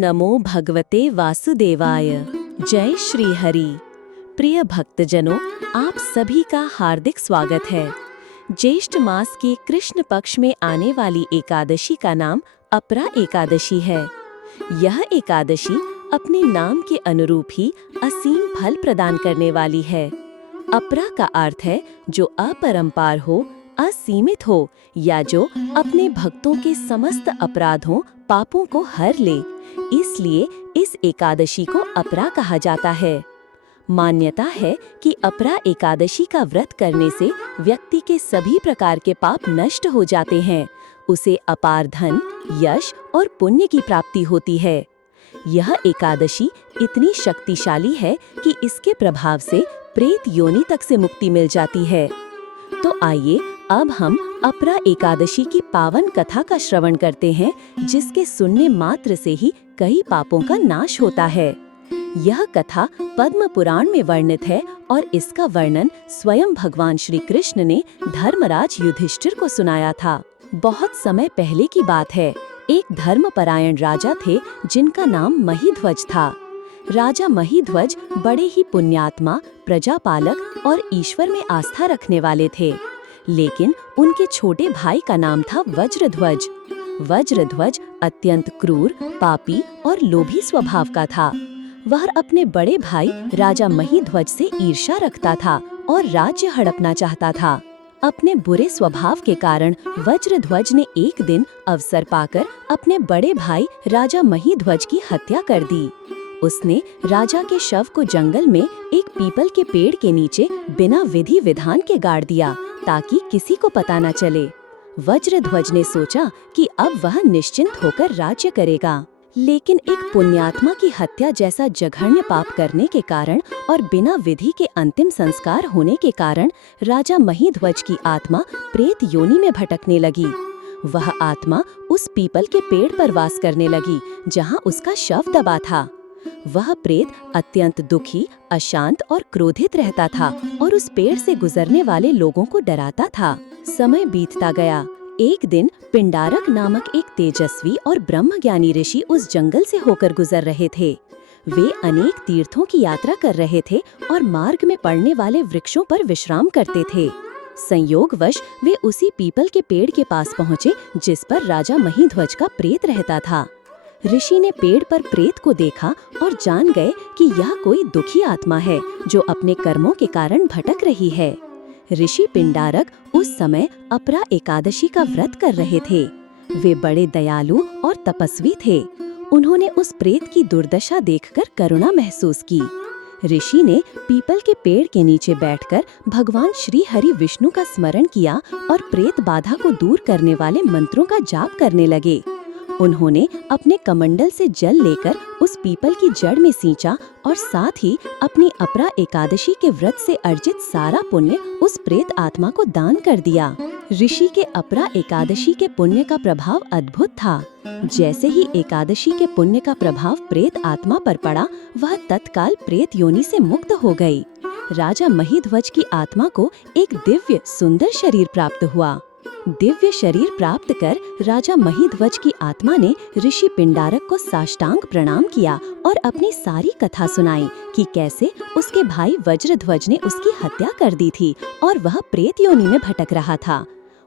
नमो भगवते वासुदेवाय। जय श्री हरि। प्रिय भक्तजनों, आप सभी का हार्दिक स्वागत है। ज्येष्ठ मास के कृष्ण पक्ष में आने वाली एकादशी का नाम अपरा एकादशी है। यह एकादशी अपने नाम के अनुरूप ही असीम फल प्रदान करने वाली है। अपरा का अर्थ है जो अपरंपार हो, असीमित हो, या जो अपने भक्तों के समस्त अपराधों पापों को हर ले। इसलिए इस एकादशी को अपरा कहा जाता है। मान्यता है कि अपरा एकादशी का व्रत करने से व्यक्ति के सभी प्रकार के पाप नष्ट हो जाते हैं। उसे अपार धन, यश और पुण्य की प्राप्ति होती है। यह एकादशी इतनी शक्तिशाली है कि इसके प्रभाव से प्रेत योनि तक से मुक्ति मिल जाती है। तो आइए अब हम अपरा एकादशी की पावन कथा का श्रवण करते हैं, जिसके सुनने मात्र से ही कई पापों का नाश होता है। यह कथा पद्म पुराण में वर्णित है और इसका वर्णन स्वयं भगवान श्री कृष्ण ने धर्मराज युधिष्ठिर को सुनाया था। बहुत समय पहले की बात है। एक धर्मपरायण राजा थे जिनका नाम महीध्वज था। राजा महीध्वज बड़े ही पुण्यात्मा, प्रजापालक और ईश्वर में आस्था रखने वाले थे। लेकिन उनके छोटे भाई का नाम था वज्रध्वज। वज्रध्वज अत्यंत क्रूर, पापी और लोभी स्वभाव का था। वह अपने बड़े भाई राजा महीध्वज से ईर्ष्या रखता था और राज्य हड़पना चाहता था। अपने बुरे स्वभाव के कारण वज्रध्वज ने एक दिन अवसर पाकर अपने बड़े भाई राजा महीध्वज की हत्या कर दी। उसने राजा के शव को जंगल में एक पीपल के पेड़ के नीचे बिना विधि विधान के गाड़ दिया, ताकि किसी को पता न चले। वज्रध्वज ने सोचा कि अब वह निश्चिंत होकर राज्य करेगा। लेकिन एक पुण्यात्मा की हत्या जैसा जघन्य पाप करने के कारण और बिना विधि के अंतिम संस्कार होने के कारण राजा महीध्वज की आत्मा प्रेत योनि में भटकने लगी। वह आत्मा उस पीपल के पेड़ पर वास करने लगी जहां उसका शव दबा था। वह प्रेत अत्यंत दुखी, अशांत और क्रोधित रहता था और उस पेड़ से गुजरने वाले लोगों को डराता था। समय बीतता गया। एक दिन पिंडारक नामक एक तेजस्वी और ब्रह्मज्ञानी ऋषि उस जंगल से होकर गुजर रहे थे। वे अनेक तीर्थों की यात्रा कर रहे थे और मार्ग में पड़ने वाले वृक्षों पर विश्राम करते थे। संयोगवश वे उसी पीपल के पेड़ के पास पहुँचे जिस पर राजा महीध्वज का प्रेत रहता था। ऋषि ने पेड़ पर प्रेत को देखा और जान गए कि यह कोई दुखी आत्मा है जो अपने कर्मों के कारण भटक रही है। ऋषि पिंडारक उस समय अपरा एकादशी का व्रत कर रहे थे। वे बड़े दयालु और तपस्वी थे। उन्होंने उस प्रेत की दुर्दशा देखकर करुणा महसूस की। ऋषि ने पीपल के पेड़ के नीचे बैठकर भगवान श्री हरि विष्णु का स्मरण किया और प्रेत बाधा को दूर करने वाले मंत्रों का जाप करने लगे। उन्होंने अपने कमंडल से जल लेकर उस पीपल की जड़ में सींचा और साथ ही अपनी अपरा एकादशी के व्रत से अर्जित सारा पुण्य उस प्रेत आत्मा को दान कर दिया। ऋषि के अपरा एकादशी के पुण्य का प्रभाव अद्भुत था। जैसे ही एकादशी के पुण्य का प्रभाव प्रेत आत्मा पर पड़ा, वह तत्काल प्रेत योनि से मुक्त हो गई। राजा महीध्वज की आत्मा को एक दिव्य सुंदर शरीर प्राप्त हुआ। दिव्य शरीर प्राप्त कर राजा महीध्वज की आत्मा ने ऋषि पिंडारक को साष्टांग प्रणाम किया और अपनी सारी कथा सुनाई कि कैसे उसके भाई वज्रध्वज ने उसकी हत्या कर दी थी और वह प्रेत योनि में भटक रहा था।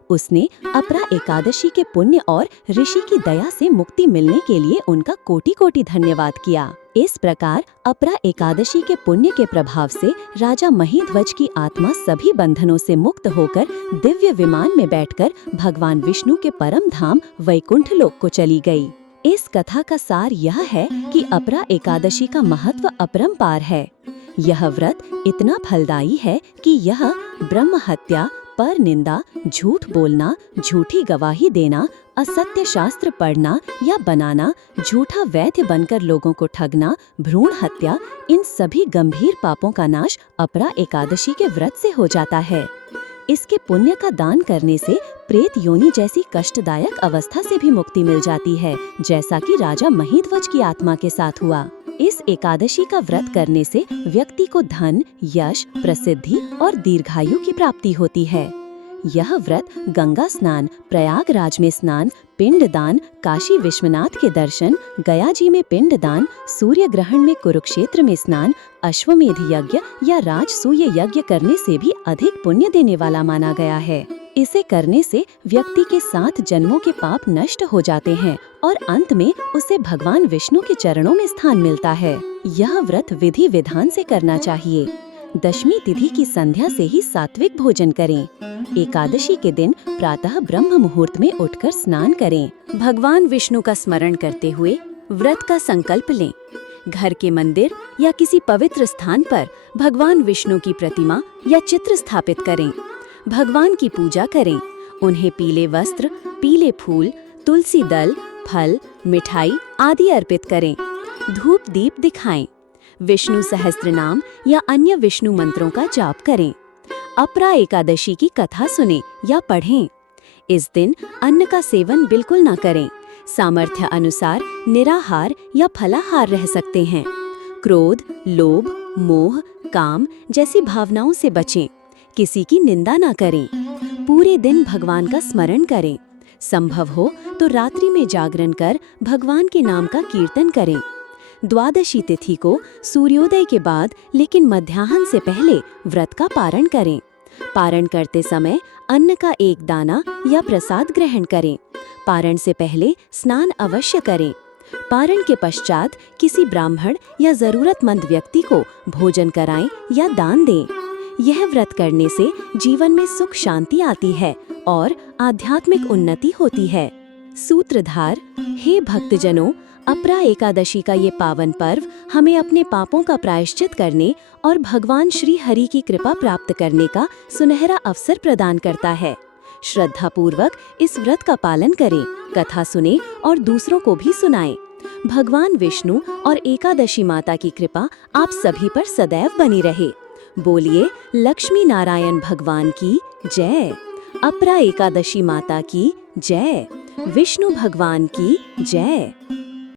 उसने अपरा एकादशी के पुण्य और ऋषि की दया से मुक्ति मिलने के लिए उनका कोटि-कोटि धन्यवाद किया। इस प्रकार अपरा एकादशी के पुण्य के प्रभाव से राजा महीध्वज की आत्मा सभी बंधनों से मुक्त होकर दिव्य विमान में बैठकर भगवान विष्णु के परम धाम वैकुंठ लोक को चली गई। इस कथा का सार यह है कि अपरा एकादशी का महत्व अपरंपार है। यह व्रत इतना फलदायी है कि यह ब्रह्म हत्या, पर निंदा, झूठ बोलना, झूठी गवाही देना, असत्य शास्त्र पढ़ना या बनाना, झूठा वैद्य बनकर लोगों को ठगना, भ्रूण हत्या, इन सभी गंभीर पापों का नाश अपरा एकादशी के व्रत से हो जाता है। इसके पुण्य का दान करने से प्रेत योनि जैसी कष्टदायक अवस्था से भी मुक्ति मिल जाती है, जैसा कि राजा महीध्वज की आत्मा के साथ हुआ। इस एकादशी का व्रत करने से व्यक्ति को धन, यश, प्रसिद्धि और दीर्घायु की प्राप्ति होती है। यह व्रत गंगा स्नान, प्रयागराज में स्नान, पिंडदान, काशी विश्वनाथ के दर्शन, गया जी में पिंडदान, सूर्य ग्रहण में कुरुक्षेत्र में स्नान, अश्वमेध यज्ञ या राजसूय यज्ञ करने से भी अधिक पुण्य देने वाला माना गया है। इसे करने से व्यक्ति के 7 जन्मों के पाप नष्ट हो जाते हैं और अंत में उसे भगवान विष्णु के चरणों में स्थान मिलता है। यह व्रत विधि विधान से करना चाहिए। दशमी तिथि की संध्या से ही सात्विक भोजन करें। एकादशी के दिन प्रातः ब्रह्म मुहूर्त में उठकर स्नान करें। भगवान विष्णु का स्मरण करते हुए व्रत का संकल्प लें। घर के मंदिर या किसी पवित्र स्थान पर भगवान विष्णु की प्रतिमा या चित्र स्थापित करें। भगवान की पूजा करें। उन्हें पीले वस्त्र, पीले फूल, तुलसी दल, फल, मिठाई आदि अर्पित करें। धूप दीप दिखाएं। विष्णु सहस्त्र नाम या अन्य विष्णु मंत्रों का जाप करें। अपरा एकादशी की कथा सुनें या पढ़ें। इस दिन अन्न का सेवन बिल्कुल न करें। सामर्थ्य अनुसार निराहार या फलाहार रह सकते हैं। क्रोध, लोभ, मोह, काम जैसी भावनाओं से बचें। किसी की निंदा न करें। पूरे दिन भगवान का स्मरण करें। संभव हो तो रात्रि में जागरण कर भगवान के नाम का कीर्तन करें। द्वादशी तिथि को सूर्योदय के बाद लेकिन मध्याह्न से पहले व्रत का पारण करें। पारण करते समय अन्न का एक दाना या प्रसाद ग्रहण करें। पारण से पहले स्नान अवश्य करें। पारण के पश्चात किसी ब्राह्मण या जरूरतमंद व्यक्ति को भोजन कराएं या दान दें। यह व्रत करने से जीवन में सुख शांति आती है और आध्यात्मिक उन्नति होती है। सूत्रधार, हे भक्तजनों, अपरा एकादशी का ये पावन पर्व हमें अपने पापों का प्रायश्चित करने और भगवान श्री हरि की कृपा प्राप्त करने का सुनहरा अवसर प्रदान करता है। श्रद्धा पूर्वक इस व्रत का पालन करें, कथा सुने और दूसरों को भी सुनाएं। भगवान विष्णु और एकादशी माता की कृपा आप सभी पर सदैव बनी रहे। बोलिए लक्ष्मी नारायण भगवान की जय। अपरा एकादशी माता की जय। विष्णु भगवान की जय।